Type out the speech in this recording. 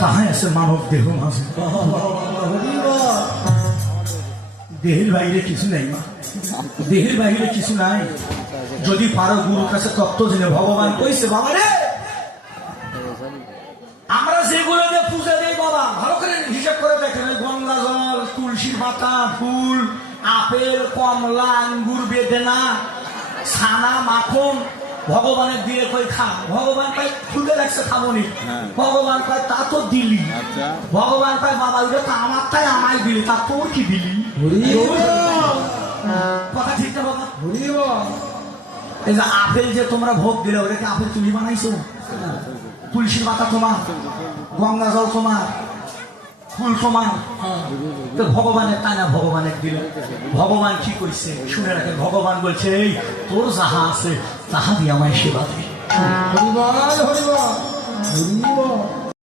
তাহাই আছে মানব দেহ মাঝে। দেহের বাইরে কিছু নাই মা, দেহের বাইরে কিছু নাই। যদি পারো গুরুর কাছে তত্ত্ব জেনে, ভগবান কইছে বাবা রে, আমরা যেগুলো দিয়ে পূজা দিই বাবা, ভালো করে হিসাব করে দেখেন, গঙ্গা জল, তুলসীর পাতা, ফুল, আপেল, কমলা, আঙ্গুর, বেদেনা, ছানা, মাখন, ভগবানের দিয়ে কই খা। ভগবান পায় খুলে রাখছে খামনি, ভগবান পায় তা তো দিলি। ভগবান পায় বাবা ওটা তো আমার, তাই আমায় দিলি, তা তোর কি দিলি? কথা ঠিক না বাবা? এই যে আপেল যে তোমরা ভোগ দিলে, ওটাকে আপেল তুমি বানাইছো? তুলসীর পাতা তোমার, গঙ্গা জল তোমার, ফুল তোমার, তো ভগবানের তাই না ভগবানের দিল। ভগবান কি কইছে শুনে রাখেন, ভগবান বলছে এই তোর যাহা আছে তাহা দিয়ে আমায় সেবা দে।